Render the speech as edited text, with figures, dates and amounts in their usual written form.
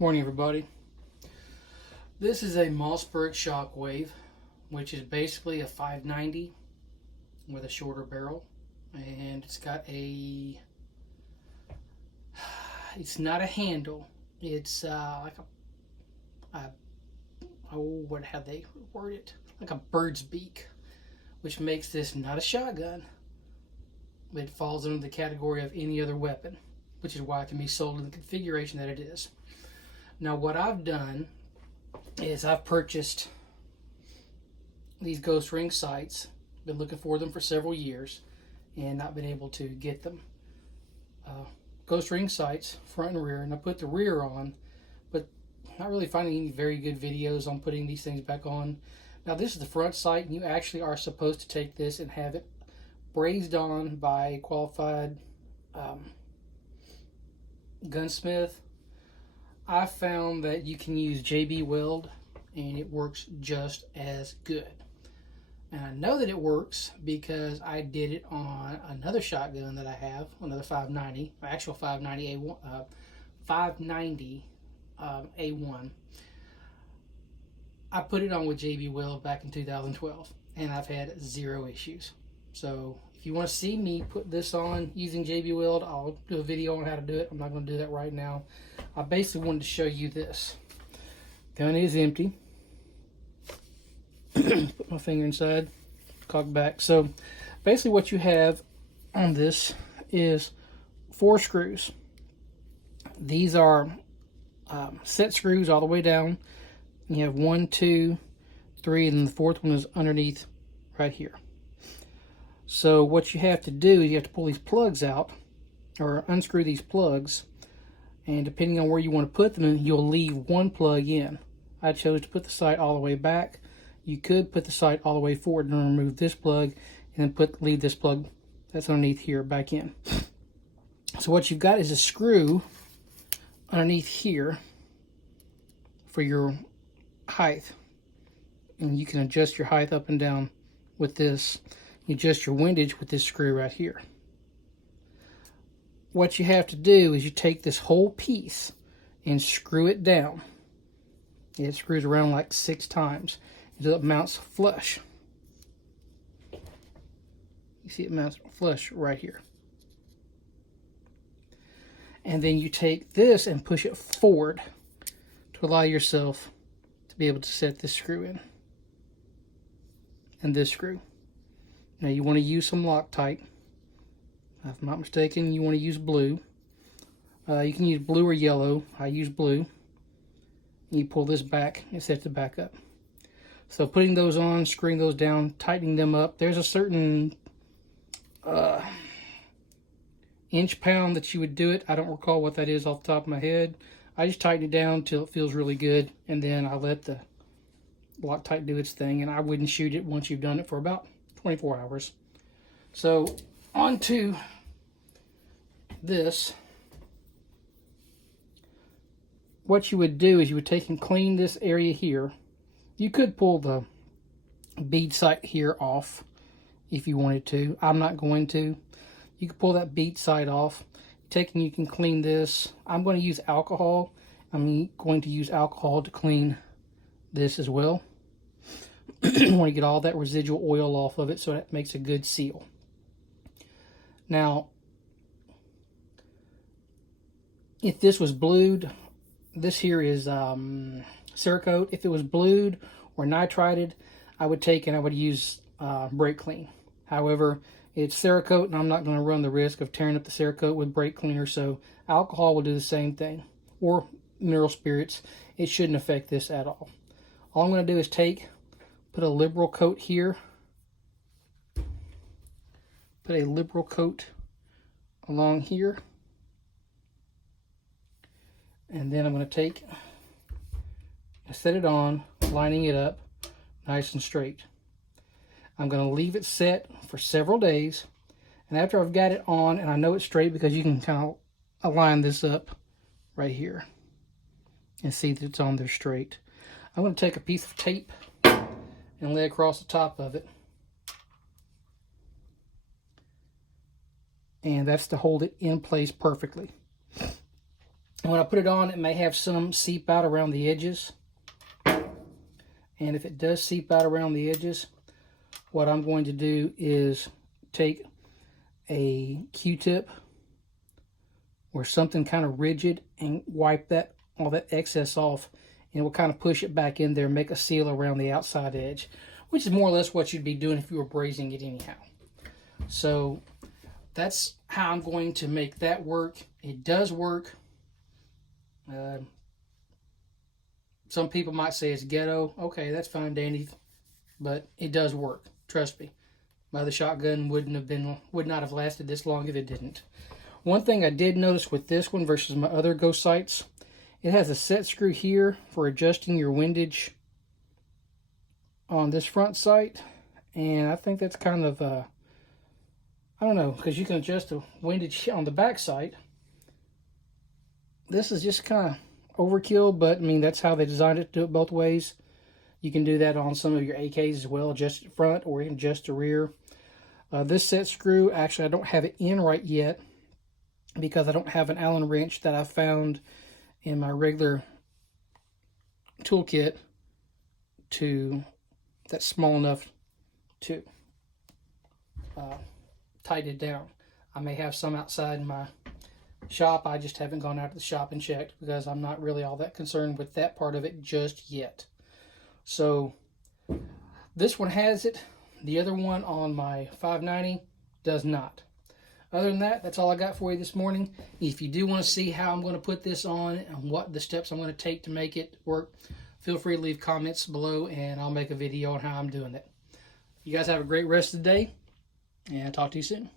Morning, everybody. This is a Mossberg Shockwave, which is basically a 590 with a shorter barrel, and it's got it's not a handle, it's like what have they word it? Like a bird's beak, which makes this not a shotgun, but it falls under the category of any other weapon, which is why it can be sold in the configuration that it is. Now, what I've done is I've purchased these ghost ring sights. Been looking for them for several years and not been able to get them. Ghost ring sights, front and rear, and I put the rear on, but not really finding any very good videos on putting these things back on. Now, this is the front sight, and you actually are supposed to take this and have it brazed on by a qualified gunsmith. I found that you can use JB Weld and it works just as good. And I know that it works because I did it on another shotgun that I have, another 590, actual 590 A1. I put it on with JB Weld back in 2012 and I've had zero issues. So if you want to see me put this on using JB Weld, I'll do a video on how to do it. I'm not going to do that right now. I basically wanted to show you this. Gun is empty. Put my finger inside, cock back. So basically what you have on this is 4 screws. These are set screws all the way down. You have 1, 2, 3, and the 4th one is underneath right here. So what you have to do is you have to pull these plugs out, or unscrew these plugs, and depending on where you want to put them, you'll leave one plug in. I chose to put the sight all the way back. You could put the sight all the way forward and remove this plug, and then leave this plug that's underneath here back in. So what you've got is a screw underneath here for your height, and you can adjust your height up and down with this. You adjust your windage with this screw right here. What you have to do is you take this whole piece and screw it down. It screws around like 6 times until it mounts flush. You see it mounts flush right here. And then you take this and push it forward to allow yourself to be able to set this screw in. And this screw. Now you want to use some Loctite. If I'm not mistaken, you want to use blue. You can use blue or yellow. I use blue. You pull this back and set it back up. So putting those on, screwing those down, tightening them up. There's a certain inch-pound that you would do it. I don't recall what that is off the top of my head. I just tighten it down till it feels really good, and then I let the Loctite do its thing, and I wouldn't shoot it once you've done it for about 24 hours. So onto this. What you would do is you would take and clean this area here. You could pull the bead sight here off if you wanted to. I'm not going to. You can pull that bead sight off. You can clean this. I'm going to use alcohol. I'm going to use alcohol to clean this as well. I want to get all that residual oil off of it so that makes a good seal. Now, if this was blued, this here is Cerakote. If it was blued or nitrided, I would take and I would use brake clean. However, it's Cerakote, and I'm not going to run the risk of tearing up the Cerakote with brake cleaner, so alcohol will do the same thing, or mineral spirits. It shouldn't affect this at all. All I'm going to do is put a liberal coat here, put a liberal coat along here, and then I'm going to set it on, lining it up nice and straight. I'm going to leave it set for several days, and after I've got it on and I know it's straight, because you can kind of align this up right here and see that it's on there straight, I'm going to take a piece of tape and lay across the top of it, and that's to hold it in place perfectly. And when I put it on, it may have some seep out around the edges. And if it does seep out around the edges, what I'm going to do is take a Q-tip or something kind of rigid and wipe all that excess off, and it will kind of push it back in there, make a seal around the outside edge, which is more or less what you'd be doing if you were brazing it anyhow. So that's how I'm going to make that work. It does work. Some people might say it's ghetto. Okay, that's fine, Danny, but it does work. Trust me. My other shotgun would not have lasted this long if it didn't. One thing I did notice with this one versus my other ghost sights, it has a set screw here for adjusting your windage on this front sight, and I think that's kind of I don't know, because you can adjust the windage on the back sight. This is just kind of overkill, but I mean, that's how they designed it to do it both ways. You can do that on some of your AKs as well, adjust the front or you can adjust the rear. This set screw, actually I don't have it in right yet because I don't have an Allen wrench that I found in my regular toolkit that's small enough to tighten it down. I may have some outside in my shop. I just haven't gone out to the shop and checked because I'm not really all that concerned with that part of it just yet. So this one has it. The other one on my 590 does not. Other than that, that's all I got for you this morning. If you do want to see how I'm going to put this on and what the steps I'm going to take to make it work, feel free to leave comments below and I'll make a video on how I'm doing it. You guys have a great rest of the day and I'll talk to you soon.